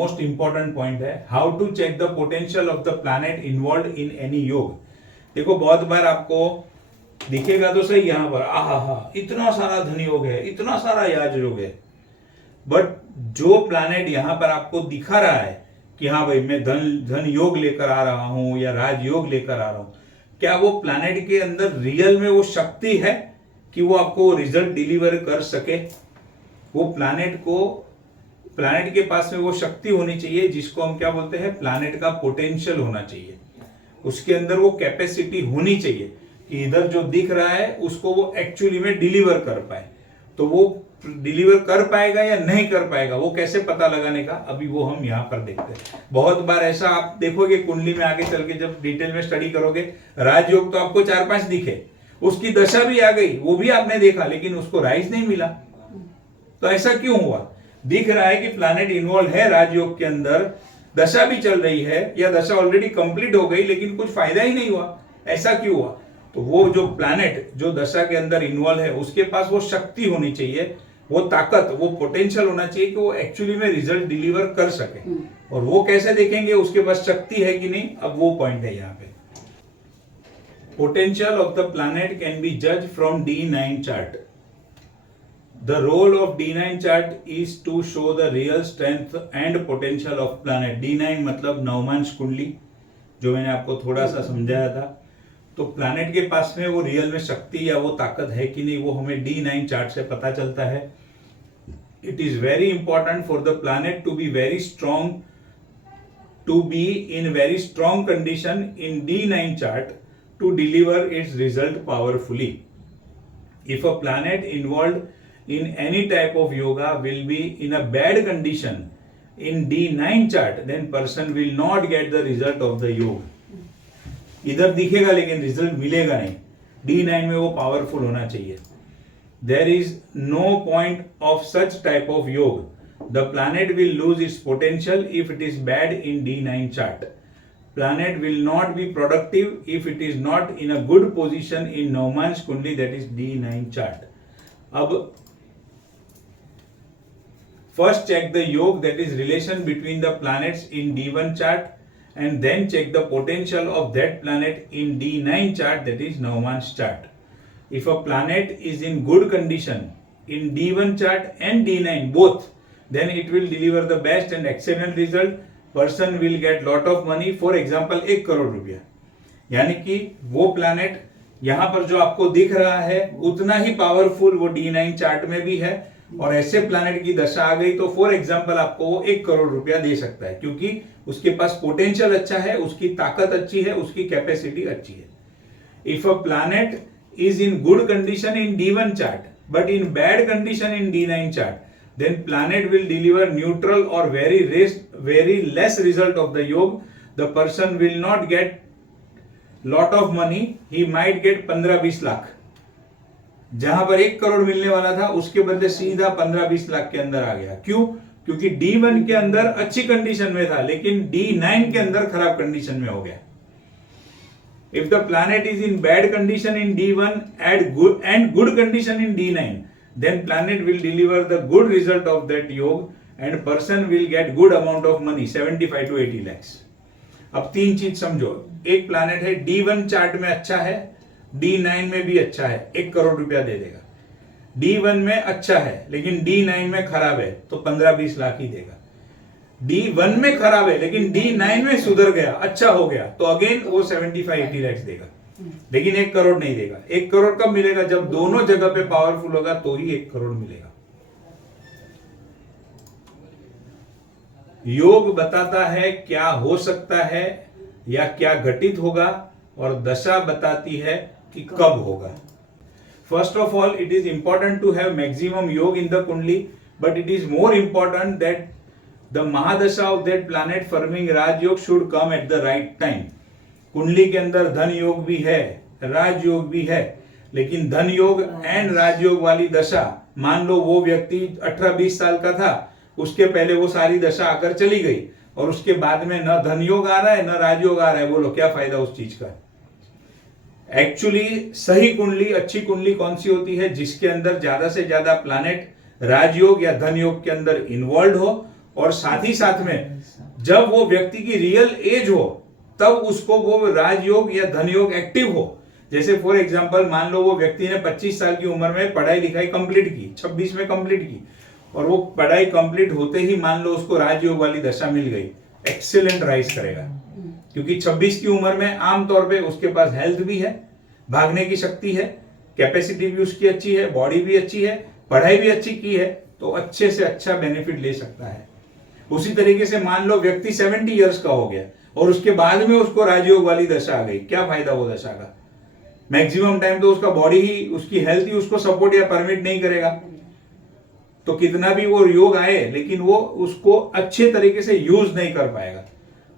Most important point है, how to check the potential of the planet involve in any yog. देखो बहुत बार आपको दिखेगा तो सही यहाँ पर आहा इतना सारा धन योग है, इतना सारा याज योग है, बट जो प्लैनेट यहाँ पर आपको दिखा रहा है कि हाँ भाई मैं धन योग लेकर आ रहा हूं या राज योग लेकर आ रहा हूं, क्या वो प्लैनेट के अंदर रियल में वो शक्ति है कि वो आपको रिजल्ट डिलीवर कर सके? वो प्लैनेट के पास में वो शक्ति होनी चाहिए जिसको हम क्या बोलते हैं, प्लैनेट का पोटेंशियल होना चाहिए, उसके अंदर वो कैपेसिटी होनी चाहिए कि इधर जो दिख रहा है उसको वो एक्चुअली में डिलीवर कर पाए। तो वो डिलीवर कर पाएगा या नहीं कर पाएगा, वो कैसे पता लगाने का, अभी वो हम यहाँ पर देखते हैं। बहुत बार ऐसा आप देखोगे कुंडली में आगे चल के जब डिटेल में स्टडी करोगे, राजयोग तो आपको 4-5 दिखे, उसकी दशा भी आ गई, वो भी आपने देखा, लेकिन उसको राइज नहीं मिला। तो ऐसा क्यों हुआ? दिख रहा है कि प्लैनेट इन्वॉल्व है राजयोग के अंदर, दशा भी चल रही है या दशा ऑलरेडी कंप्लीट हो गई, लेकिन कुछ फायदा ही नहीं हुआ। ऐसा क्यों हुआ? तो वो जो प्लैनेट जो दशा के अंदर इन्वॉल्व है उसके पास वो शक्ति होनी चाहिए, वो ताकत, वो पोटेंशियल होना चाहिए कि वो एक्चुअली में रिजल्ट डिलीवर कर सके। और वो कैसे देखेंगे उसके पास शक्ति है कि नहीं, अब वो पॉइंट है यहाँ पे। Potential of the planet can be जज from D9 chart. The role of D9 chart is to show the real strength and potential of planet. D9 मतलब नवमांश कुंडली, जो मैंने आपको थोड़ा सा समझाया था। तो प्लैनेट के पास में वो रियल में शक्ति या वो ताकत है कि नहीं, वो हमें D9 चार्ट से पता चलता है। It is very important for the planet to be very strong, to be in very strong condition in D9 chart to deliver its result powerfully. If a planet involved in any type of yoga will be in a bad condition in D9 chart, then person will not get the result of the yoga. इधर दिखेगा लेकिन result मिलेगा नहीं। D9 में वो powerful होना चाहिए। There is no point of such type of yoga. The planet will lose its potential if it is bad in D9 chart. Planet will not be productive if it is not in a good position in Navmansh Kundli, that is D9 chart. अब first check the yoga, that is relation between the planets in D1 chart, and then check the potential of that planet in D9 chart, that is Navmansh chart. If a planet is in good condition in D1 chart and D9 both, then it will deliver the best and excellent result. Person will get lot of money, for example 1 crore रुपया। यानी कि वो planet यहाँ पर जो आपको दिख रहा है उतना ही पावरफुल वो D9 चार्ट में भी है, और ऐसे प्लैनेट की दशा आ गई तो फॉर एग्जांपल आपको वो 1 करोड़ रुपया दे सकता है, क्योंकि उसके पास पोटेंशियल अच्छा है, उसकी ताकत अच्छी है, उसकी कैपेसिटी अच्छी है। If a planet is in good condition in D1 chart but in bad condition in D9 chart, then planet will deliver neutral or very less result of the yoga. The person will not get lot of money, he might get 15-20 lakh. जहां पर 1 करोड़ मिलने वाला था उसके बदले सीधा 15-20 लाख के अंदर आ गया। क्यों? क्योंकि D1 के अंदर अच्छी कंडीशन में था लेकिन D9 के अंदर खराब कंडीशन में हो गया। If the planet is in bad condition in D1 and good condition in D9, then planet will deliver the good result of that yoga and person will get good amount of money, 75 to 80 lakhs. अब 3 चीज समझो। एक planet है D1 chart में अच्छा है, D9 में भी अच्छा है, 1 करोड़ रुपया दे देगा। D1 में अच्छा है लेकिन D9 में खराब है तो 15-20 लाख ही देगा। D1 में खराब है लेकिन D9 में सुधर गया, अच्छा हो गया, तो अगेन वो 75-80 लैक्स देगा, लेकिन 1 करोड़ नहीं देगा। 1 करोड़ कब मिलेगा? जब दोनों जगह पे पावरफुल होगा तो ही 1 करोड़ मिलेगा। योग बताता है क्या हो सकता है या क्या घटित होगा, और दशा बताती है कि कब होगा। First of all, it is important to have maximum yog in the kundli, but it is more important that the mahadasha of that planet forming Rajyog should come at the right time. कुंडली के अंदर धन योग भी है, राजयोग भी है, लेकिन धन योग एंड राजयोग वाली दशा, मान लो वो व्यक्ति 18-20 साल का था, उसके पहले वो सारी दशा आकर चली गई और उसके बाद में न धन योग आ रहा है न राजयोग आ रहा है, बोलो क्या फायदा उस चीज का? एक्चुअली सही कुंडली, अच्छी कुंडली कौन सी होती है? जिसके अंदर ज्यादा से ज्यादा प्लैनेट राजयोग या धन योग के अंदर इन्वॉल्व हो और साथ ही साथ में जब वो व्यक्ति की रियल एज हो तब उसको वो राजयोग या धन योग एक्टिव हो। जैसे फॉर एग्जांपल मान लो वो व्यक्ति ने 25 साल की उम्र में पढ़ाई लिखाई कंप्लीट की, 26 में कंप्लीट की, और वो पढ़ाई कंप्लीट होते ही मान लो उसको राजयोग वाली दशा मिल गई, एक्सीलेंट राइज करेगा। क्योंकि 26 की उम्र में आमतौर पे उसके पास हेल्थ भी है, भागने की शक्ति है, कैपेसिटी भी उसकी अच्छी है, बॉडी भी अच्छी है, पढ़ाई भी अच्छी की है, तो अच्छे से अच्छा बेनिफिट ले सकता है। उसी तरीके से मान लो व्यक्ति 70 इयर्स का हो गया और उसके बाद में उसको राजयोग वाली दशा आ गई, क्या फायदा वो दशा का? मैक्सिमम टाइम तो उसका बॉडी ही, उसकी हेल्थ ही उसको सपोर्ट या परमिट नहीं करेगा। तो कितना भी वो योग आए लेकिन वो उसको अच्छे तरीके से यूज नहीं कर पाएगा,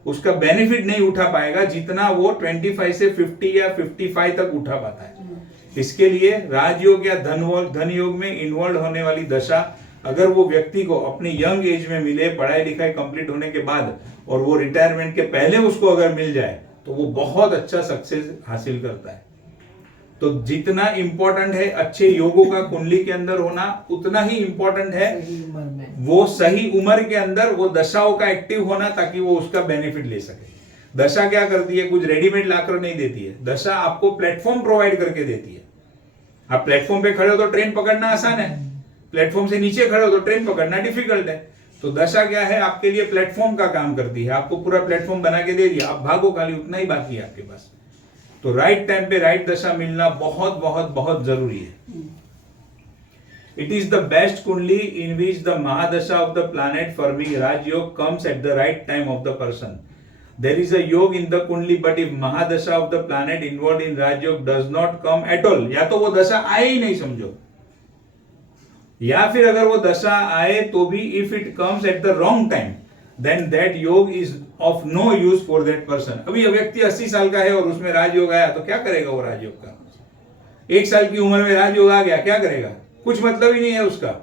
उसका बेनिफिट नहीं उठा पाएगा जितना वो 25 से 50 या 55 तक उठा पाता है। इसके लिए राजयोग या धन योग में इन्वॉल्व होने वाली दशा अगर वो व्यक्ति को अपनी यंग एज में मिले, पढ़ाई लिखाई कंप्लीट होने के बाद, और वो रिटायरमेंट के पहले उसको अगर मिल जाए तो वो बहुत अच्छा सक्सेस हासिल करता है। तो जितना इंपॉर्टेंट है अच्छे योगों का कुंडली के अंदर होना, उतना ही इंपॉर्टेंट है वो सही उम्र के अंदर वो दशाओं का एक्टिव होना, ताकि वो उसका बेनिफिट ले सके। दशा क्या करती है? कुछ रेडीमेड लाकर नहीं देती है, दशा आपको प्लेटफॉर्म प्रोवाइड करके देती है। आप प्लेटफॉर्म पे खड़े हो तो ट्रेन पकड़ना आसान है, प्लेटफॉर्म से नीचे खड़े हो तो ट्रेन पकड़ना डिफिकल्ट है। तो दशा क्या है? आपके लिए प्लेटफॉर्म का काम करती है, आपको पूरा प्लेटफॉर्म बना के दे दिया, आप भागो, खाली उतना ही बाकी है आपके पास। तो राइट टाइम पे राइट दशा मिलना बहुत बहुत बहुत जरूरी है। It is the best kundli in which the mahadasha of the planet forming Rajyoga comes at the right time of the person. There is a yoga in the kundli, but if mahadasha of the planet involved in Rajyoga does not come at all, या तो वो दशा आए ही नहीं समझो, या फिर अगर वो दशा आए तो भी if it comes at the wrong time, then that योग is of no use for that person। अभी व्यक्ति 80 साल का है और उसमें राजयोग आया तो क्या करेगा वो राजयोग का? 1 साल की उम्र में राजयोग आ गया, क्या करेगा? कुछ मतलब ही नहीं है उसका।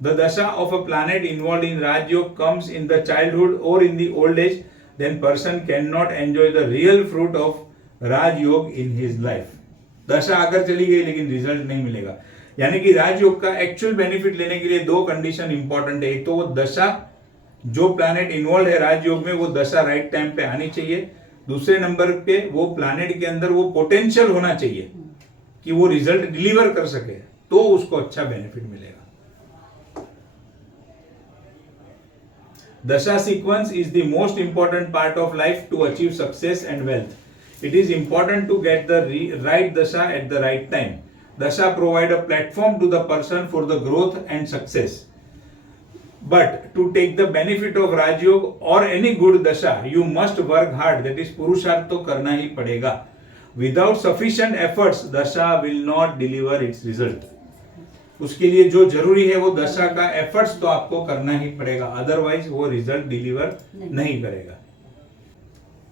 The dasha of a planet involved in Rajयोग comes in the childhood or in the old age, then person cannot enjoy the real fruit of Rajयोग in his life। दशा आकर चली गई लेकिन रिजल्ट नहीं मिलेगा। यानी कि राजयोग का एक्चुअल बेनिफिट लेने के लिए 2 कंडीशन इंपॉर्टेंट है। एक तो वो दशा, जो प्लैनेट इन्वॉल्व है राजयोग में, वो दशा राइट टाइम पे आनी चाहिए। दूसरे नंबर पे वो प्लैनेट के अंदर वो पोटेंशियल होना चाहिए कि वो रिजल्ट डिलीवर कर सके, तो उसको अच्छा बेनिफिट मिलेगा। Dasha sequence is the most important part of life to achieve success and wealth. It is important to get the right dasha at the right time. Dasha provide a platform to the person for the growth and success. But to take the benefit of Rajयोग or any good dasha, you must work hard. That is पुरुषार्थ तो करना ही पड़ेगा. Without sufficient efforts, dasha will not deliver its result. उसके लिए जो जरूरी है वो दशा का एफर्ट्स तो आपको करना ही पड़ेगा, अदरवाइज वो रिजल्ट डिलीवर नहीं करेगा।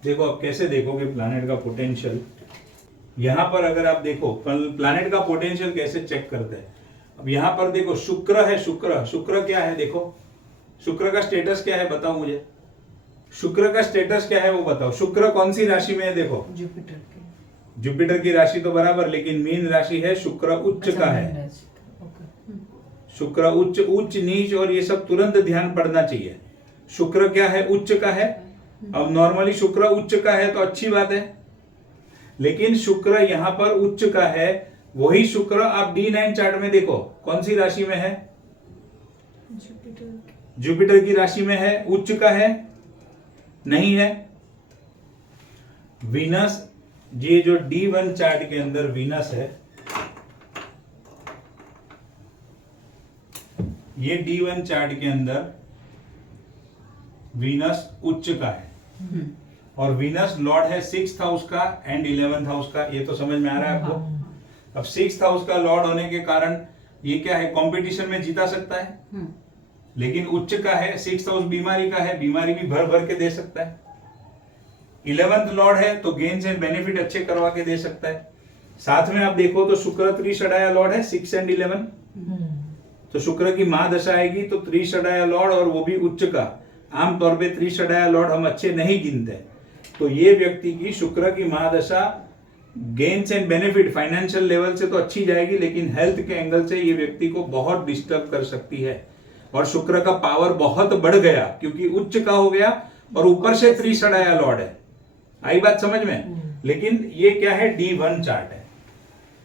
देखो अब कैसे देखोगे प्लैनेट का पोटेंशियल। यहां पर अगर आप देखो प्लैनेट का पोटेंशियल कैसे चेक करते हैं। अब यहां पर देखो शुक्र है, शुक्र क्या है? देखो शुक्र का स्टेटस क्या है, बताओ मुझे। शुक्र का स्टेटस क्या है वो बताओ। शुक्र कौन सी राशि में है? देखो जुपिटर की राशि तो बराबर, लेकिन मीन राशि है, शुक्र उच्च का है। शुक्र उच्च नीच और ये सब तुरंत ध्यान पड़ना चाहिए। शुक्र क्या है? उच्च का है। अब नॉर्मली शुक्र उच्च का है तो अच्छी बात है, लेकिन शुक्र यहां पर उच्च का है। वही शुक्र आप D9 चार्ट में देखो कौन सी राशि में है? जुपिटर की राशि में है। उच्च का है? नहीं है। वीनस, ये जो D1 चार्ट के अंदर वीनस है, ये D1 चार्ट के अंदर वीनस उच्च का है और वीनस लॉर्ड है 6th हाउस का एंड 11th हाउस का। ये तो समझ में आ रहा है आपको। अब 6th हाउस का लॉर्ड होने के कारण ये क्या है? कंपटीशन में जीता सकता है, लेकिन उच्च का है। 6th हाउस बीमारी का है, बीमारी भी भर भर के दे सकता है। 11th लॉर्ड है तो गेन्स एंड बेनिफिट अच्छे करवा के दे सकता है। साथ में आप देखो तो शुक्र त्रिषडाया लॉर्ड है 6 एंड 11, तो शुक्र की महादशा आएगी तो त्रिषडाया लॉर्ड और वो भी उच्च का। आमतौर पे त्रिषडाया लॉर्ड हम अच्छे नहीं गिनते। तो ये व्यक्ति की शुक्र की महादशा gains and benefit financial level से तो अच्छी जाएगी, लेकिन हेल्थ के एंगल से ये व्यक्ति को बहुत डिस्टर्ब कर सकती है। और शुक्र का पावर बहुत बढ़ गया क्योंकि उच्च का हो गया और ऊपर से त्रिषडाया लॉर्ड है। आई बात समझ में? लेकिन ये क्या है, D1 चार्ट है।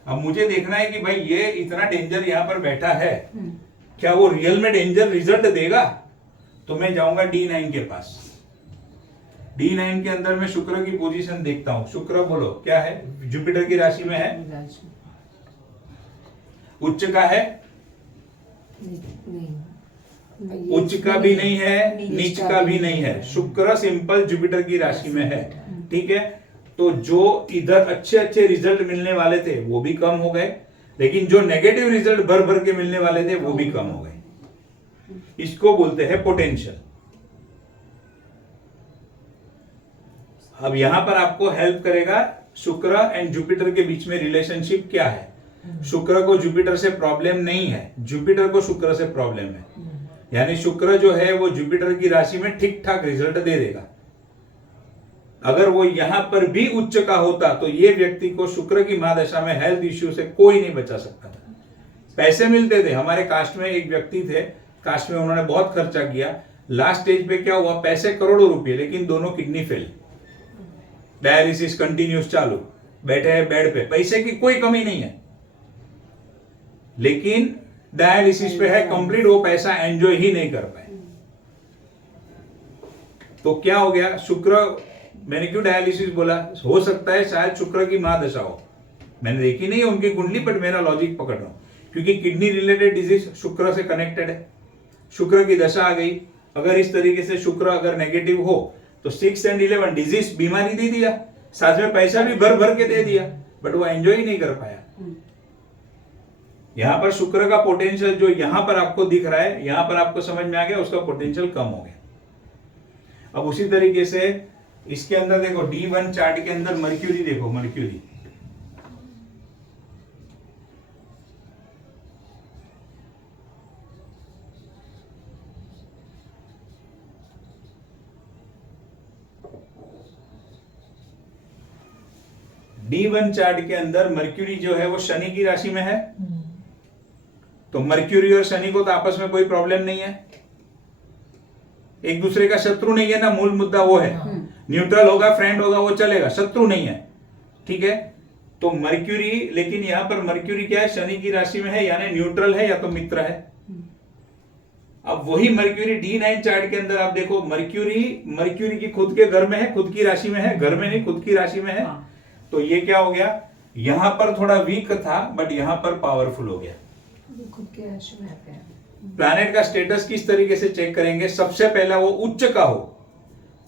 अब मुझे देखना है कि भाई ये इतना डेंजर यहां पर बैठा है, क्या वो रियल में डेंजर रिजल्ट देगा? तो मैं जाऊंगा D9 के पास। D9 के अंदर मैं शुक्र की पोजीशन देखता हूं। शुक्र बोलो क्या है? जुपिटर की राशि में है, उच्च का है, उच्च का भी नहीं है, नीच का भी नहीं है। शुक्र सिंपल जुपिटर की राशि में है, ठीक है। तो जो इधर अच्छे अच्छे रिजल्ट मिलने वाले थे वो भी कम हो गए, लेकिन जो नेगेटिव रिजल्ट भर भर के मिलने वाले थे वो भी कम हो गए। इसको बोलते हैं पोटेंशियल। अब यहां पर आपको हेल्प करेगा शुक्र एंड जुपिटर के बीच में रिलेशनशिप क्या है। शुक्र को जुपिटर से प्रॉब्लम नहीं है, जुपिटर को शुक्र से प्रॉब्लम है। यानी शुक्र जो है वो जुपिटर की राशि में ठीक ठाक रिजल्ट दे देगा। अगर वो यहां पर भी उच्च का होता तो ये व्यक्ति को शुक्र की महादशा में हेल्थ इश्यू से कोई नहीं बचा सकता था। पैसे मिलते थे। हमारे कास्ट में एक व्यक्ति थे, कास्ट में उन्होंने बहुत खर्चा किया, लास्ट स्टेज पे क्या हुआ, पैसे करोड़ों रुपए, लेकिन दोनों किडनी फेल, डायलिसिस कंटिन्यूस चालू, बैठे हैं बेड पे, पैसे की कोई कमी नहीं है, लेकिन डायलिसिस पे है कंप्लीट, वो पैसा एंजॉय ही नहीं कर पाए। तो क्या हो गया, शुक्र, मैंने क्यों डायलिसिस बोला, हो सकता है शायद शुक्र की महादशा हो, मैंने देखी नहीं है उनकी कुंडली, बट मेरा लॉजिक पकड़ रहा हूं, क्योंकि किडनी रिलेटेड डिजीज शुक्र से कनेक्टेड है। शुक्र की दशा आ गई, अगर इस तरीके से शुक्र अगर नेगेटिव हो तो 6 और 11 डिजीज, बीमारी दे दिया, साथ में पैसा भी भर भर के दे दिया, बट वो एंजॉय ही नहीं कर पाया। यहां पर शुक्र का पोटेंशियल जो यहां पर आपको दिख रहा है, यहां पर आपको समझ में आ गया उसका पोटेंशियल कम हो गया। अब उसी तरीके से इसके अंदर देखो, D1 चार्ट के अंदर मर्क्यूरी देखो, मर्क्यूरी D1 चार्ट के अंदर मर्क्यूरी जो है वो शनि की राशि में है। तो मर्क्यूरी और शनि को तो आपस में कोई प्रॉब्लम नहीं है, एक दूसरे का शत्रु नहीं है ना, मूल मुद्दा वो है। न्यूट्रल होगा, फ्रेंड होगा, वो चलेगा, शत्रु नहीं है, ठीक है। तो मर्क्यूरी, लेकिन यहां पर मर्क्यूरी क्या है, शनि की राशि में है, यानी न्यूट्रल है या तो मित्र है। अब वही मर्क्यूरी D9 चार्ट के अंदर आप देखो, मर्क्यूरी की खुद के घर में है, खुद की राशि में है, घर में नहीं खुद की राशि में है। तो ये क्या हो गया, यहां पर थोड़ा वीक था बट यहां पर पावरफुल हो गया, खुद के राशि में है। प्लैनेट का स्टेटस किस तरीके से चेक करेंगे, सबसे पहला वो उच्च का हो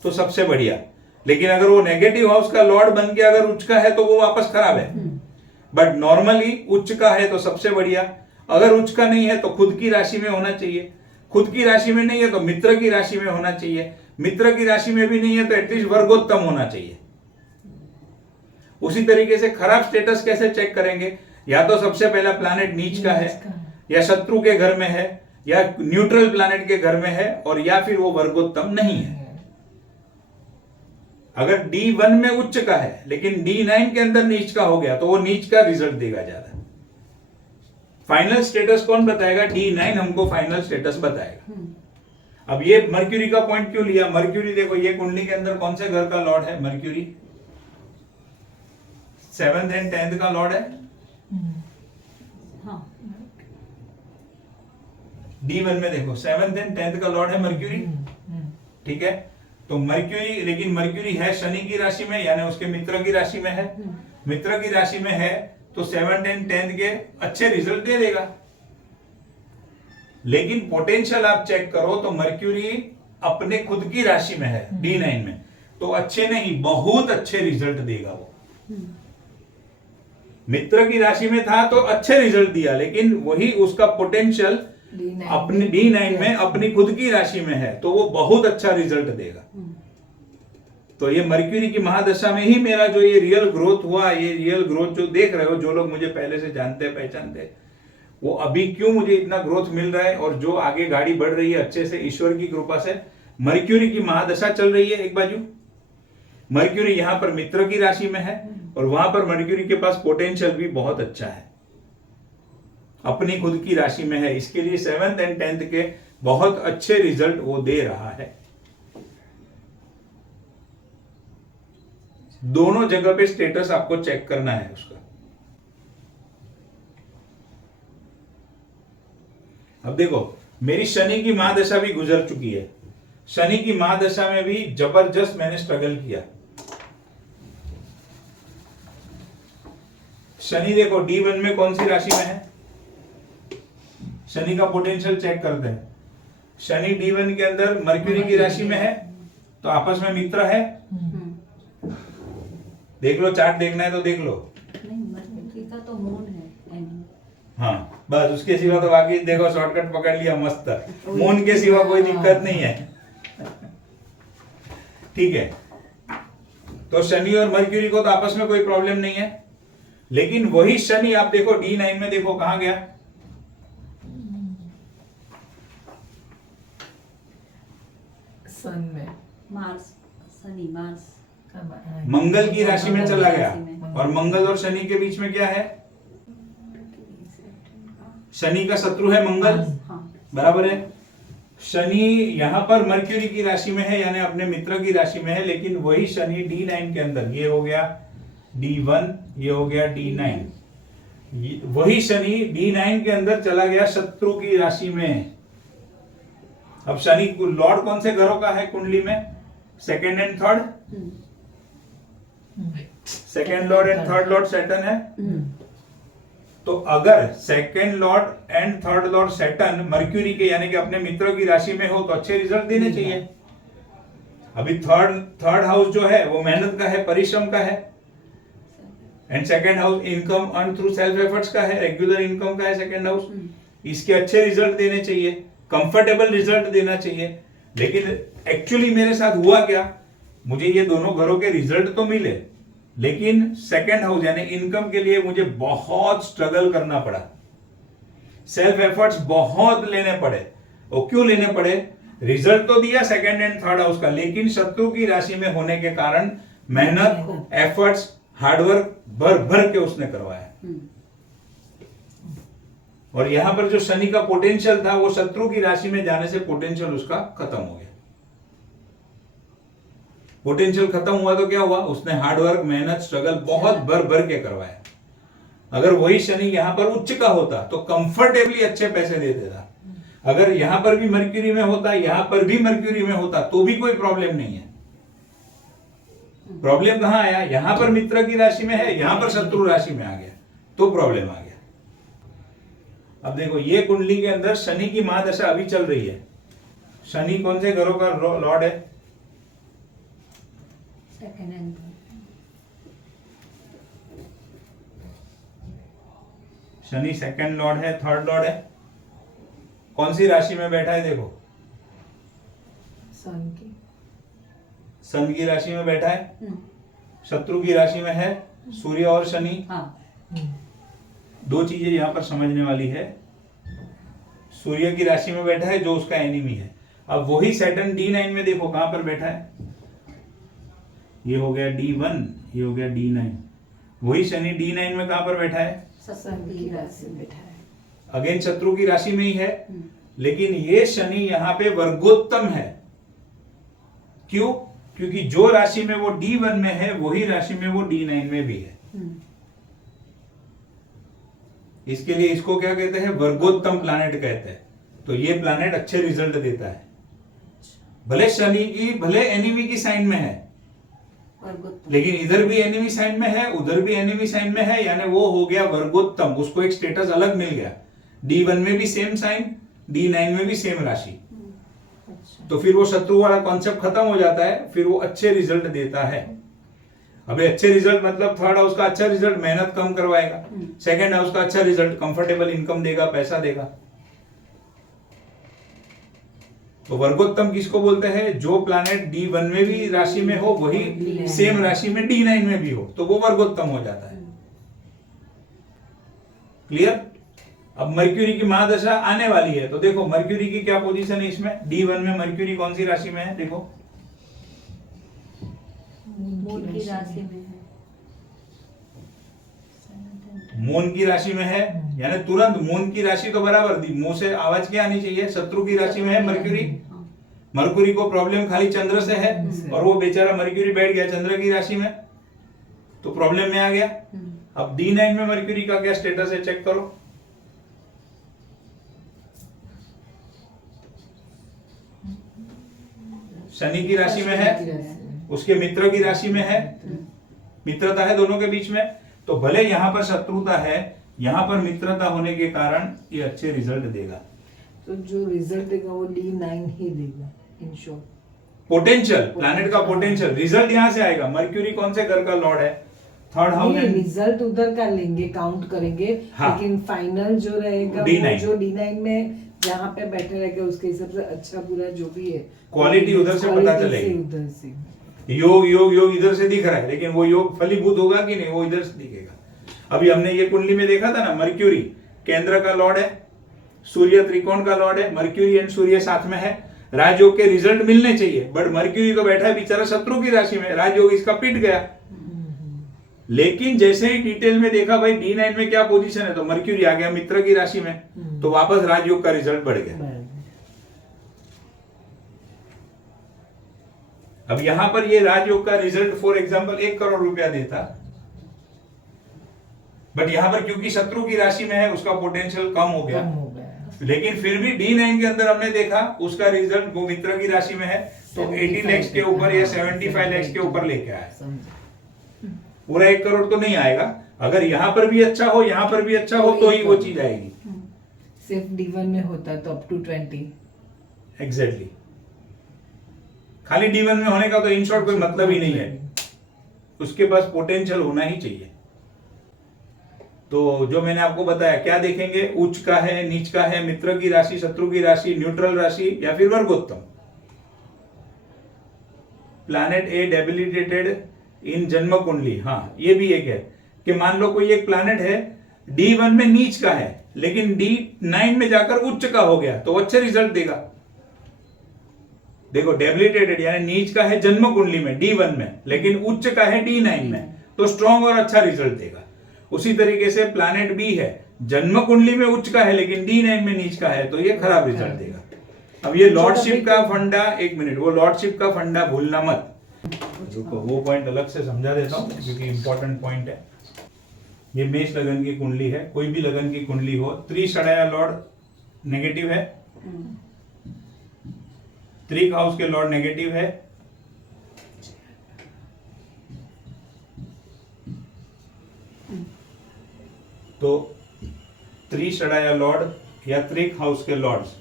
तो सबसे बढ़िया, लेकिन अगर वो नेगेटिव हाउस का लॉर्ड बन के अगर उच्च का है तो वो वापस खराब है। बट नॉर्मली उच्च का है तो सबसे बढ़िया, अगर उच्च का नहीं है तो खुद की राशि में होना चाहिए, खुद की राशि में नहीं है तो मित्र की राशि में होना चाहिए, मित्र की राशि में भी नहीं है तो एटलीस्ट वर्गोत्तम होना चाहिए। उसी तरीके से खराब स्टेटस कैसे चेक करेंगे, या तो सबसे पहला प्लैनेट नीच का है, या शत्रु के घर में है, या न्यूट्रल प्लैनेट के घर में है, और या फिर वो वर्गोत्तम नहीं है। अगर D1 में उच्च का है लेकिन D9 के अंदर नीच का हो गया तो वो नीच का रिजल्ट देगा ज्यादा। फाइनल स्टेटस कौन बताएगा, D9 हमको फाइनल स्टेटस बताएगा। अब ये मर्क्यूरी का पॉइंट क्यों लिया, मर्क्यूरी देखो ये कुंडली के अंदर कौन से घर का लॉर्ड है, मर्क्यूरी 7th एंड 10th का लॉर्ड है। D1 में देखो 7th एंड 10th का लॉर्ड है मर्क्यूरी, ठीक है। तो मर्क्यूरी, लेकिन मर्क्यूरी है शनि की राशि में, यानी उसके मित्र की राशि में है। मित्र की राशि में है तो 7th एंड 10th के अच्छे रिजल्ट दे देगा, लेकिन पोटेंशियल आप चेक करो तो मर्क्यूरी अपने खुद की राशि में है D9 में, तो अच्छे नहीं, बहुत अच्छे रिजल्ट देगा वो। मित्र की राशि में था तो अच्छे रिजल्ट दिया, लेकिन वही उसका पोटेंशियल अपने D9 में अपनी खुद की राशि में है तो वो बहुत अच्छा रिजल्ट देगा। तो ये मर्क्यूरी की महादशा में ही मेरा जो ये रियल ग्रोथ हुआ, ये रियल ग्रोथ जो देख रहे हो, जो लोग मुझे पहले से जानते हैं पहचानते हैं, वो अभी क्यों मुझे इतना ग्रोथ मिल रहा है और जो आगे गाड़ी बढ़ रही है अच्छे से ईश्वर की कृपा से। मर्क्यूरी की महादशा चल रही है, एक बाजू मर्क्यूरी यहां पर मित्र की राशि में है और वहां पर मर्क्यूरी के पास पोटेंशियल भी बहुत अच्छा है, अपनी खुद की राशि में है। इसके लिए 7th एंड 10th के बहुत अच्छे रिजल्ट वो दे रहा है। दोनों जगह पे स्टेटस आपको चेक करना है उसका। अब देखो, मेरी शनि की महादशा भी गुजर चुकी है। शनि की महादशा में भी जबरदस्त मैंने स्ट्रगल किया। शनि देखो D1 में कौन सी राशि में है, शनि का पोटेंशियल चेक करते हैं। शनि D1 के अंदर मर्क्यूरी की राशि में है, तो आपस में मित्र है। देख लो, चार्ट देखना है तो देख लो। नहीं, मर्क्यूरी का तो मून है एनी। हाँ, बस उसके सिवा तो बाकी देखो, शॉर्टकट पकड़ लिया, मस्त। मून के सिवा कोई दिक्कत नहीं है। ठीक है, तो शनि और मर्क्यूरी को तो आपस में कोई प्रॉब्लम नहीं है, लेकिन वही शनि आप देखो D9 में, देखो कहां गया, सन में मार्स, शनि मार्स मंगल की राशि में चला गया। राशि में। और मंगल और शनि के बीच में क्या है, शनि का शत्रु है मंगल, हाँ। बराबर है। शनि यहां पर मर्क्यूरी की राशि में है, यानी अपने मित्र की राशि में है, लेकिन वही शनि D9 के अंदर, ये हो गया D1, ये हो गया D9, वही शनि D9 के अंदर चला गया शत्रु की राशि में। अब शनि लॉर्ड कौन से घरों का है कुंडली में, second and third, second Lord and third Lord Saturn है। तो अगर second Lord and third Lord Saturn mercury के यानी कि अपने मित्रों की राशि में हो तो अच्छे रिजल्ट देने चाहिए। अभी थर्ड हाउस जो है वो मेहनत का है, परिश्रम का है, and second house income earn through self efforts का है, रेगुलर इनकम का है सेकेंड हाउस। इसके अच्छे रिजल्ट देने चाहिए, कंफर्टेबल रिजल्ट देना चाहिए। लेकिन एक्चुअली मेरे साथ हुआ क्या, मुझे ये दोनों घरों के रिजल्ट तो मिले, लेकिन सेकेंड हाउस यानी इनकम के लिए मुझे बहुत स्ट्रगल करना पड़ा, सेल्फ एफर्ट्स बहुत लेने पड़े। और क्यों लेने पड़े, रिजल्ट तो दिया सेकेंड एंड थर्ड हाउस का, लेकिन शत्रु की राशि में होने के कारण मेहनत, एफर्ट्स, हार्डवर्क भर भर के उसने करवाया। और यहां पर जो शनि का पोटेंशियल था वो शत्रु की राशि में जाने से पोटेंशियल उसका खत्म हो गया। पोटेंशियल खत्म हुआ तो क्या हुआ, उसने हार्डवर्क, मेहनत, स्ट्रगल बहुत भर भर के करवाया। अगर वही शनि यहां पर उच्च का होता तो कंफर्टेबली अच्छे पैसे दे देता। अगर यहां पर भी मर्क्यूरी में होता, यहां पर भी मर्क्यूरी में होता तो भी कोई प्रॉब्लम नहीं है। प्रॉब्लम कहां आया, यहां पर मित्र की राशि में है, यहां पर शत्रु राशि में आ गया तो प्रॉब्लम आ गया। अब देखो, ये कुंडली के अंदर शनि की महादशा अभी चल रही है। शनि कौन से घरों का लॉर्ड है, second and Shani second Lord है, थर्ड लॉर्ड है। कौन सी राशि में बैठा है, देखो सन की, सन की राशि में बैठा है, शत्रु की राशि में है सूर्य और शनि। हाँ। दो चीजें यहां पर समझने वाली है, सूर्य की राशि में बैठा है जो उसका एनिमी है। अब वही सैटर्न D9 में देखो कहां पर बैठा है, ये हो गया D1, ये हो गया D9। वही शनि D9 में कहां पर बैठा है, सन की राशि में बैठा है, अगेन शत्रु की राशि में ही है, लेकिन ये शनि यहां पे वर्गोत्तम है। क्यों, क्योंकि जो राशि में वो D1 में है वही राशि में वो D9 में भी है। इसके लिए इसको क्या कहते हैं, वर्गोत्तम प्लैनेट कहते हैं। तो ये प्लैनेट अच्छे रिजल्ट देता है, भले शनि की, भले एनिमी की साइन में है, लेकिन इधर भी एनिमी साइन में है, उधर भी एनिमी साइन में है, यानी वो हो गया वर्गोत्तम, उसको एक स्टेटस अलग मिल गया। D1 में भी सेम साइन, D9 में भी सेम राशि। तो फिर वो शत्रु वाला कॉन्सेप्ट खत्म हो जाता है, फिर वो अच्छे रिजल्ट देता है। अबे अच्छे रिजल्ट मतलब थर्ड हाउस का अच्छा रिजल्ट, मेहनत कम करवाएगा। सेकंड हाउस का अच्छा रिजल्ट, कंफर्टेबल इनकम देगा, पैसा देगा। तो वर्गोत्तम किसको बोलते हैं, जो प्लैनेट D1 में भी राशि में हो वही सेम राशि में D9 में भी हो, तो वो वर्गोत्तम हो जाता है। क्लियर। अब मर्क्यूरी की महादशा आने वाली है, तो देखो मर्क्यूरी की क्या पोजीशन है इसमें, D1 में मर्क्यूरी कौन सी राशि में है, देखो मून की राशि में है। मून की राशि में है, यानी तुरंत मून की राशि तो बराबर दी, मुंह से आवाज क्या आनी चाहिए, शत्रु की राशि में है मरक्यूरी। हाँ। मरक्यूरी को प्रॉब्लम खाली चंद्र से है और वो बेचारा मरक्यूरी बैठ गया चंद्र की राशि में, तो प्रॉब्लम में आ गया। अब D9 में मरक्यूरी का क्या स्टेटस है चेक करो। शनि की राशि में है, उसके मित्र की राशि में है, मित्रता है दोनों के बीच में, तो भले यहां पर शत्रुता है, यहां पर मित्रता होने के कारण ये अच्छे रिजल्ट देगा। तो जो रिजल्ट देगा वो D9 ही देगा इन शॉर्ट। पोटेंशियल, प्लैनेट का पोटेंशियल, रिजल्ट यहां से आएगा। मरक्यूरी कौन से घर का लॉर्ड है, थर्ड हाउस नहीं, है। रिजल्ट उधर का लेंगे, काउंट करेंगे, हाँ। लेकिन फाइनल जो रहेगा D9 वो जो D9 में जहाँ पे बैठे रहेगा उसके हिसाब से अच्छा बुरा जो भी है क्वालिटी उधर से पता क्वालिटी चलेगी। से उधर से योग योग योग इधर से दिख रहा है, लेकिन वो योग फलीभूत होगा कि नहीं, वो इधर से दिखेगा। अभी हमने ये कुंडली में देखा था ना, मरक्यूरी केंद्र का लॉर्ड है, सूर्य त्रिकोण का लॉर्ड है, मरक्यूरी एंड सूर्य साथ में है, राजयोग के रिजल्ट मिलने चाहिए, बट मरक्यूरी तो बैठा है बेचारा शत्रु की राशि में, राजयोग इसका पिट गया। लेकिन जैसे ही डिटेल में देखा भाई D9 में क्या पोजीशन है, तो मरक्यूरी आ गया मित्र की राशि में, तो वापस राजयोग का रिजल्ट बढ़ गया। अब यहां पर ये राजयोग का रिजल्ट फॉर एग्जांपल 1 करोड़ रुपया देता, बट यहां पर क्योंकि शत्रु की राशि में है उसका पोटेंशियल कम हो गया, कम हो गया। लेकिन फिर भी D9 के अंदर हमने देखा उसका रिजल्ट वो मित्र की राशि में है, तो 80 लाख के ऊपर या 75 लाख के ऊपर लेके आया। समझे। पूरा 1 करोड़ तो नहीं आएगा, अगर यहां पर भी अच्छा हो यहां पर भी अच्छा हो तो ही वो चीज आएगी। सिर्फ D1 में होता तो अप टू 20। एग्जैक्टली, खाली D1 में होने का तो इन शॉर्ट कोई मतलब ही नहीं है, उसके पास पोटेंशियल होना ही चाहिए। तो जो मैंने आपको बताया, क्या देखेंगे, उच्च का है, नीच का है, मित्र की राशि, शत्रु की राशि, न्यूट्रल राशि या फिर वर्गोत्तम। प्लैनेट ए डेबिलिटेटेड इन जन्म कुंडली, हाँ ये भी एक है कि मान लो कोई एक प्लैनेट है D1 में नीच का है, लेकिन D9 में जाकर उच्च का हो गया, तो अच्छे रिजल्ट देगा। देखो डेबिलिटेटेड यानी नीच का है जन्म कुंडली में D1 में, लेकिन उच्च का है D9 में, तो स्ट्रॉन्ग और अच्छा रिजल्ट देगा। उसी तरीके से प्लैनेट बी है, जन्म कुंडली में उच्च का है लेकिन D9 में नीच का है, तो ये खराब रिजल्ट देगा। अब ये लॉर्डशिप का फंडा, एक मिनट, वो लॉर्डशिप का फंडा भूलना मत, रुको वो पॉइंट अलग से समझा देता हूं क्योंकि इंपॉर्टेंट पॉइंट है। ये मेष लगन की कुंडली है, कोई भी लगन की कुंडली हो, त्रिषडाया लॉर्ड नेगेटिव है, त्रिक हाउस के लॉर्ड नेगेटिव है, तो त्रिषडाया लॉर्ड या त्रिक हाउस के लॉर्ड्स,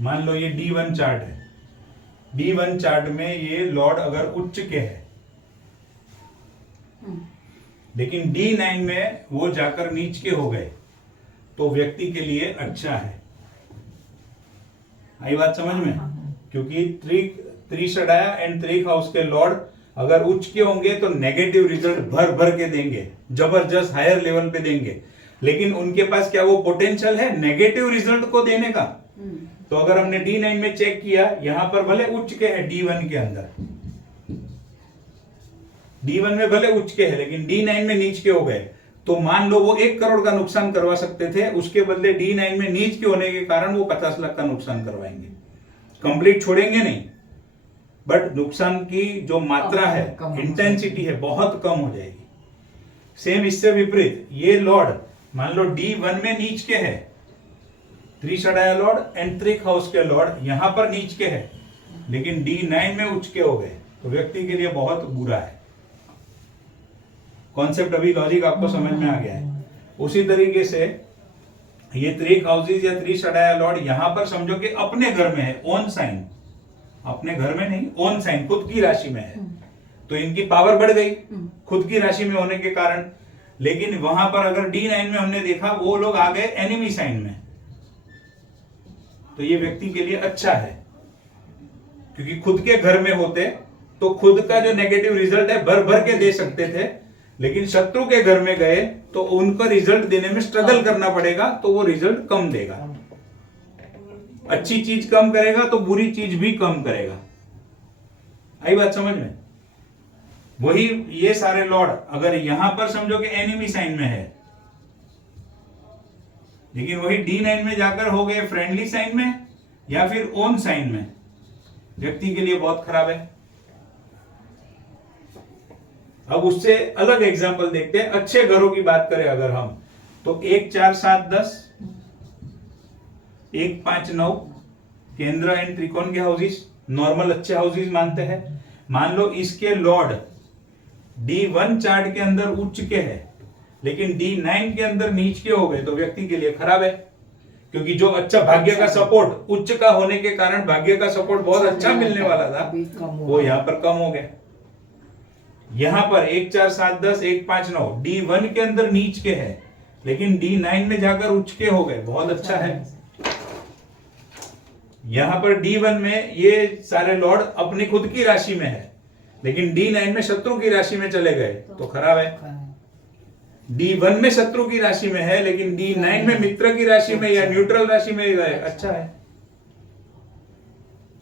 मान लो ये D1 चार्ट है, D1 चार्ट में ये लॉर्ड अगर उच्च के है, लेकिन D9 में वो जाकर नीच के हो गए, तो व्यक्ति के लिए अच्छा है। आई बात समझ में? क्योंकि त्रिषडाया एंड त्रिक हाउस के लॉर्ड अगर उच्च के होंगे तो नेगेटिव रिजल्ट भर भर के देंगे, जबरदस्त हायर लेवल पे देंगे, लेकिन उनके पास क्या वो पोटेंशियल है नेगेटिव रिजल्ट को देने का? तो अगर हमने D9 में चेक किया, यहां पर भले उच्च के है D1 के अंदर, D1 में भले उच्च के है लेकिन D9 में नीच के हो गए, तो मान लो वो 1 करोड़ का नुकसान करवा सकते थे, उसके बदले D9 में नीच के होने के कारण वो 50 लाख का नुकसान करवाएंगे। कंप्लीट छोड़ेंगे नहीं, बट नुकसान की जो मात्रा है, इंटेंसिटी है, बहुत कम हो जाएगी। सेम इससे विपरीत ये लॉर्ड मान लो D1 में नीच के है, त्रिषडाया लॉर्ड एंड त्रिक हाउस के लॉर्ड यहां पर नीच के है, लेकिन D9 में उच्च के हो गए, तो व्यक्ति के लिए बहुत बुरा है। कॉन्सेप्ट अभी लॉजिक आपको समझ में आ गया है। उसी तरीके से ये त्रिक हाउसेस या त्रिषडाया लॉर्ड यहां पर समझो कि अपने घर में है, ओन साइन, अपने घर में नहीं, ओन साइन, खुद की राशि में है, तो इनकी पावर बढ़ गई खुद की राशि में होने के कारण। लेकिन वहां पर अगर D9 में हमने देखा वो लोग आ गए एनिमी साइन में, तो ये व्यक्ति के लिए अच्छा है, क्योंकि खुद के घर में होते तो खुद का जो नेगेटिव रिजल्ट है भर भर के दे सकते थे, लेकिन शत्रु के घर में गए तो उनका रिजल्ट देने में स्ट्रगल करना पड़ेगा, तो वो रिजल्ट कम देगा। अच्छी चीज कम करेगा तो बुरी चीज भी कम करेगा। आई बात समझ में? वही ये सारे लॉर्ड अगर यहां पर समझो कि एनिमी साइन में है, लेकिन वही D9 में जाकर हो गए फ्रेंडली साइन में या फिर ओन साइन में, व्यक्ति के लिए बहुत खराब है। अब उससे अलग एग्जांपल देखते हैं। अच्छे घरों की बात करें अगर हम, तो 1 4 7 10, 1 5 9 केंद्र एंड त्रिकोण के हाउसेस नॉर्मल अच्छे हाउसेस मानते हैं। मान लो इसके लॉर्ड D1 चार्ट के अंदर उच्च के है लेकिन D9 के अंदर नीच के हो गए तो व्यक्ति के लिए खराब है, क्योंकि जो अच्छा भाग्य का सपोर्ट उच्च का होने के कारण भाग्य का सपोर्ट बहुत अच्छा मिलने वाला था वो यहां पर कम हो गया। यहां पर 1 4 7 10 1 5 9 D1 के अंदर नीच के है लेकिन D9 में जाकर उच्च के हो गए, बहुत अच्छा है। यहां पर D1 में ये सारे लॉर्ड अपनी खुद की राशि में है लेकिन D9 में शत्रु की राशि में चले गए तो खराब है। D1 में शत्रु की राशि में है लेकिन D9 में मित्र की राशि में या न्यूट्रल राशि में गए, अच्छा है।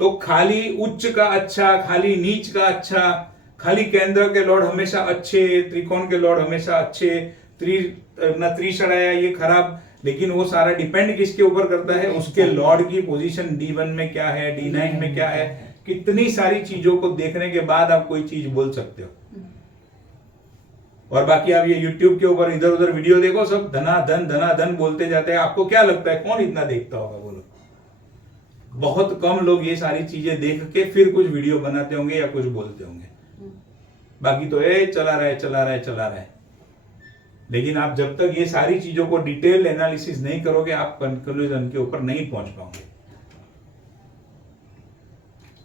तो खाली उच्च का अच्छा, खाली नीच का अच्छा, खाली केंद्र के लॉर्ड हमेशा अच्छे, त्रिकोण के लॉर्ड हमेशा अच्छे, त्रिषणाया ये खराब, लेकिन वो सारा डिपेंड किसके ऊपर करता है, उसके लॉर्ड की पोजीशन D1 में क्या है, D9 में क्या है। कितनी सारी चीजों को देखने के बाद आप कोई चीज बोल सकते हो। और बाकी आप ये YouTube के ऊपर इधर उधर वीडियो देखो, सब धनाधन बोलते जाते हैं। आपको क्या लगता है कौन इतना देखता होगा बोलो? बहुत कम लोग ये सारी चीजें देख के फिर कुछ वीडियो बनाते होंगे या कुछ बोलते होंगे। बाकी तो चला रहा है। लेकिन आप जब तक ये सारी चीजों को डिटेल एनालिसिस नहीं करोगे आप कंक्लूजन के ऊपर नहीं पहुंच पाओगे।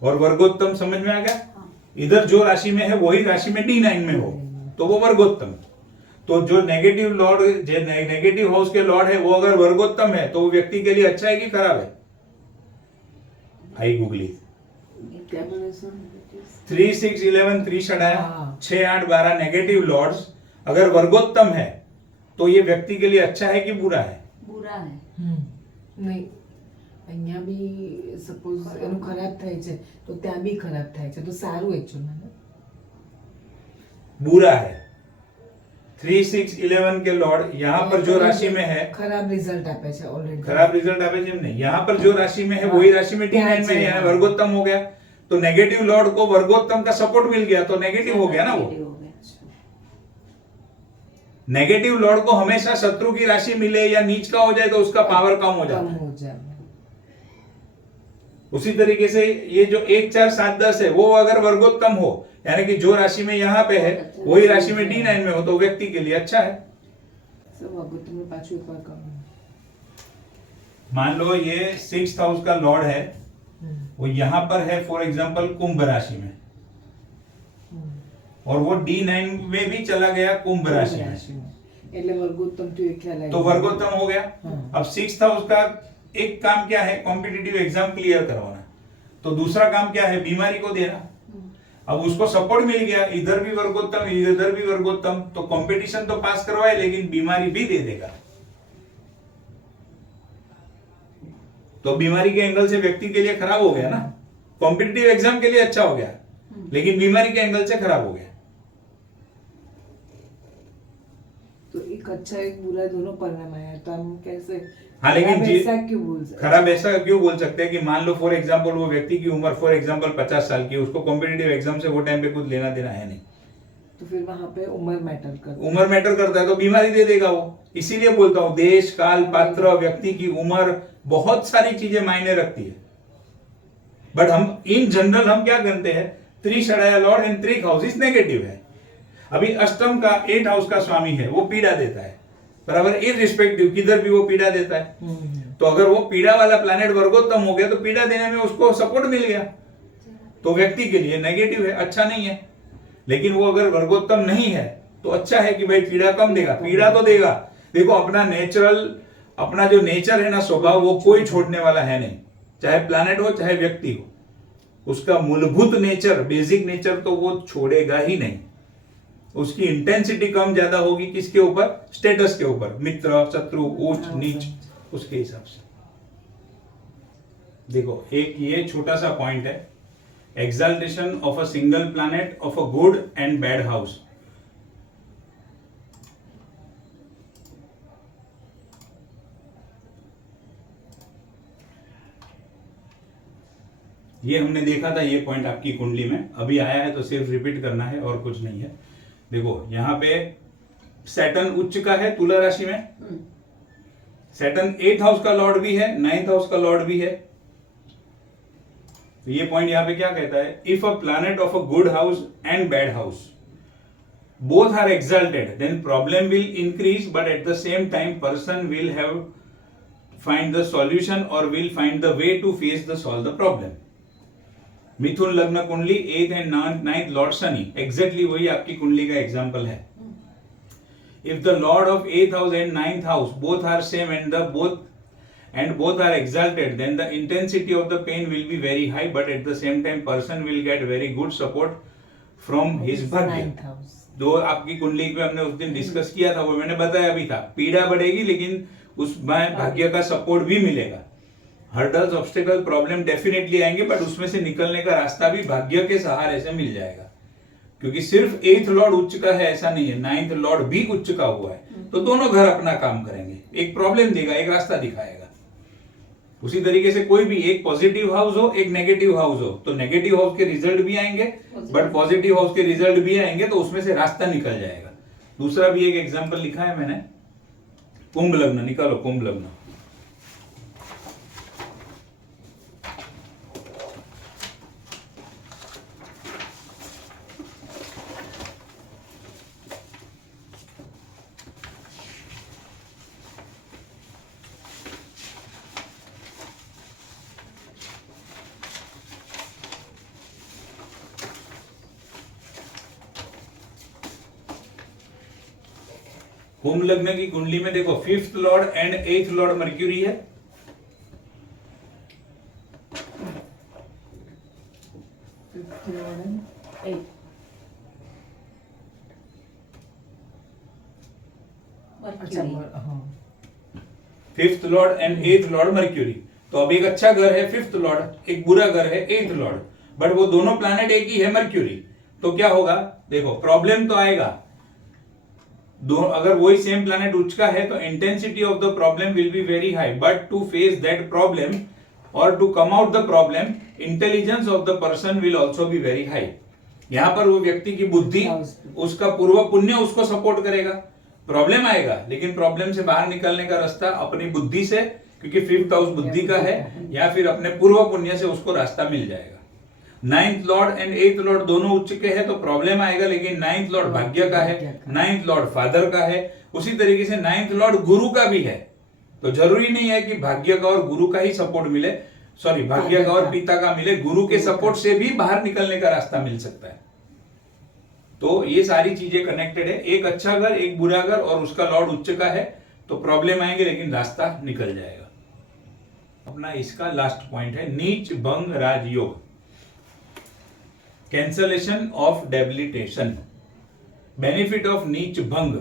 और वर्गोत्तम समझ में आ गया? इधर जो राशि में है वही राशि में D9 में हो तो वो वर्गोत्तम। तो जो नेगेटिव लॉर्ड, जो नेगेटिव हाउस के लॉर्ड है वो अगर वर्गोत्तम है तो वो व्यक्ति के लिए अच्छा है कि खराब है? आई गूगली। क्या बोले सर? 3 6 11 त्रिषणाया, 6 8 12 नेगेटिव लॉर्ड्स अगर वर्गोत्तम है तो ये व्यक्ति के लिए अच्छा है कि बुरा है? बुरा है। નહીં, અહીંયા બી સપોઝ એનું ખરાબ થાય છે તો ત્યાં બી ખરાબ થાય છે, તો સારું એકચ્યુઅલમાં ને बुरा है। 3 6 11 के लॉर्ड यहाँ पर जो राशि में है ખરાબ રિઝલ્ટ આપે છે ઓલરેડી। खराब रिजल्ट आपे જેમ नहीं, यहाँ पर जो राशि में है वही राशि में D9 में है, वर्गोत्तम हो गया तो नेगेटिव लॉर्ड को वर्गोत्तम का सपोर्ट मिल गया तो नेगेटिव हो गया ना। वो नेगेटिव लॉर्ड को हमेशा शत्रु की राशि मिले या नीच का हो जाए तो उसका पावर कम हो जाता है। उसी तरीके से ये जो 1 4 7 10 है वो अगर वर्गोत्तम हो, यानी कि जो राशि में यहाँ पे है वही राशि में D9 में हो तो व्यक्ति के लिए अच्छा है। सब वर्गोत्तम में पाछू एक बार कम। मान लो ये 6th हाउस का लॉर्ड है, वो यहाँ पर है फॉर एग्जांपल कुंभ राशि में, और वो D9 में भी चला गया कुंभ राशि में, એટલે વર્ગોત્તમ તો એ ખ્યાલ આવી तो वर्गोत्तम हो गया। अब 6th हाउस का एक काम क्या है, कॉम्पिटिटिव एग्जाम क्लियर करवाना, तो दूसरा काम क्या है, बीमारी को देना। अब उसको सपोर्ट मिल गया, इधर भी वर्गोत्तम इधर भी वर्गोत्तम, तो कंपटीशन तो पास करवाए लेकिन बीमारी भी दे देगा। तो बीमारी के एंगल से व्यक्ति के लिए खराब हो गया ना। कॉम्पिटिटिव एग्जाम के लिए अच्छा हो गया लेकिन बीमारी के एंगल से खराब हो गया। तो एक अच्छा एक बुरा दोनों परिणाम आया, तो हम कैसे हाँ, लेकिन ऐसा क्यों बोल सकते? खराब ऐसा क्यों बोल सकते हैं कि मान लो फॉर एग्जांपल वो व्यक्ति की उम्र फॉर एग्जांपल 50 साल की, उसको कॉम्पिटिटिव एग्जाम से वो टाइम पे कुछ लेना देना है नहीं, तो फिर वहां पे उम्र मैटर करता है। उम्र मैटर करता है तो बीमारी दे देगा वो। इसीलिए बोलता हूँ देश काल पात्र व्यक्ति की उम्र बहुत सारी चीजें मायने रखती है। बट हम इन जनरल हम क्या करते हैं, त्रिषणाया लॉर्ड एंड त्रिक हाउस इज नेगेटिव है। अभी अष्टम का 8 हाउस का स्वामी है, वो पीड़ा देता है बराबर, इररिस्पेक्टिव किधर भी वो पीड़ा देता है। तो अगर वो पीड़ा वाला प्लैनेट वर्गोत्तम हो गया तो पीड़ा देने में उसको सपोर्ट मिल गया, तो व्यक्ति के लिए नेगेटिव है, अच्छा नहीं है। लेकिन वो अगर वर्गोत्तम नहीं है तो अच्छा है कि भाई पीड़ा कम देगा, पीड़ा तो देगा। देखो अपना नेचुरल, अपना जो नेचर है ना, स्वभाव, वो कोई छोड़ने वाला है नहीं, चाहे प्लैनेट हो चाहे व्यक्ति हो। उसका मूलभूत नेचर, बेसिक नेचर तो वो छोड़ेगा ही नहीं। उसकी इंटेंसिटी कम ज्यादा होगी किसके ऊपर, स्टेटस के ऊपर, मित्र शत्रु उच्च नीच, उसके हिसाब से। देखो एक ये छोटा सा पॉइंट है, exaltation of a single planet of a good and bad house. ये हमने देखा था, ये पॉइंट आपकी कुंडली में अभी आया है तो सिर्फ रिपीट करना है और कुछ नहीं है। देखो यहाँ पे सैटर्न उच्च का है तुला राशि में, सैटर्न 8th हाउस का लॉर्ड भी है, 9th हाउस का लॉर्ड भी है। तो ये पॉइंट यहाँ पे क्या कहता है, if a planet of a good house and bad house both are exalted, then problem will increase, but at the same time person will have find the solution or will find the way to face the solve the problem. मिथुन लग्न कुंडली 8th and 9th Lord Shani, exactly वही आपकी कुंडली का example है। If the lord of 8th house and 9th house both are same and both are exalted, then the intensity of the pain will be very high, but at the same time person will get very good support from his भाग्य। 9th house। जो आपकी कुंडली पे हमने उस दिन discuss किया था वो मैंने बताया भी था, पीड़ा बढ़ेगी लेकिन उसमें भाग्य का सपोर्ट भी मिलेगा। हर्डल्स, ऑब्स्टिकल, प्रॉब्लम डेफिनेटली आएंगे, बट उसमें से निकलने का रास्ता भी भाग्य के सहारे से मिल जाएगा, क्योंकि सिर्फ 8th लॉर्ड उच्च का है ऐसा नहीं है, 9th लॉर्ड भी उच्च का हुआ है, तो दोनों घर अपना काम करेंगे, एक प्रॉब्लम देगा, एक रास्ता दिखाएगा। उसी तरीके से कोई भी एक पॉजिटिव हाउस हो, एक नेगेटिव हाउस हो, तो नेगेटिव हाउस के रिजल्ट भी आएंगे, बट पॉजिटिव हाउस के रिजल्ट भी आएंगे, तो उसमें से रास्ता निकल जाएगा। दूसरा भी एक एग्जांपल लिखा है मैंने, कुंभ लग्न निकालो, कुंभ लग्न। कुंभ लग्न की कुंडली में देखो 5th Lord and 8th Lord mercury है। अच्छा, हाँ। 5th Lord and 8th Lord mercury, तो अब एक अच्छा घर है 5th लॉर्ड, एक बुरा घर है 8th लॉर्ड, बट वो दोनों प्लैनेट एक ही है मर्क्यूरी, तो क्या होगा, देखो प्रॉब्लम तो आएगा। अगर वही सेम प्लैनेट उच्च का है तो intensity of the problem will be very high, but to face that problem और to come out the problem, intelligence of the person will also be very high. यहां पर वो व्यक्ति की बुद्धि, उसका पूर्व पुण्य उसको सपोर्ट करेगा। प्रॉब्लम आएगा लेकिन प्रॉब्लम से बाहर निकलने का रास्ता अपनी बुद्धि से, क्योंकि 5th हाउस बुद्धि का है, या फिर अपने पूर्व पुण्य से उसको रास्ता मिल जाएगा। 9th Lord and 8th Lord दोनों उच्च के हैं तो प्रॉब्लम आएगा, लेकिन 9th लॉर्ड भाग्य का है, 9th लॉर्ड फादर का है, उसी तरीके से 9th लॉर्ड गुरु का भी है। तो जरूरी नहीं है कि भाग्य का और गुरु का ही सपोर्ट मिले, सॉरी भाग्य का और पिता का मिले, गुरु के सपोर्ट से भी बाहर निकलने का रास्ता मिल सकता है। तो ये सारी चीजें कनेक्टेड है, एक अच्छा घर, एक बुरा घर, और उसका लॉर्ड उच्च का है तो प्रॉब्लम आएंगे लेकिन रास्ता निकल जाएगा। अपना इसका लास्ट पॉइंट है नीच भंग राजयोग, cancellation of debilitation. Benefit of neech भंग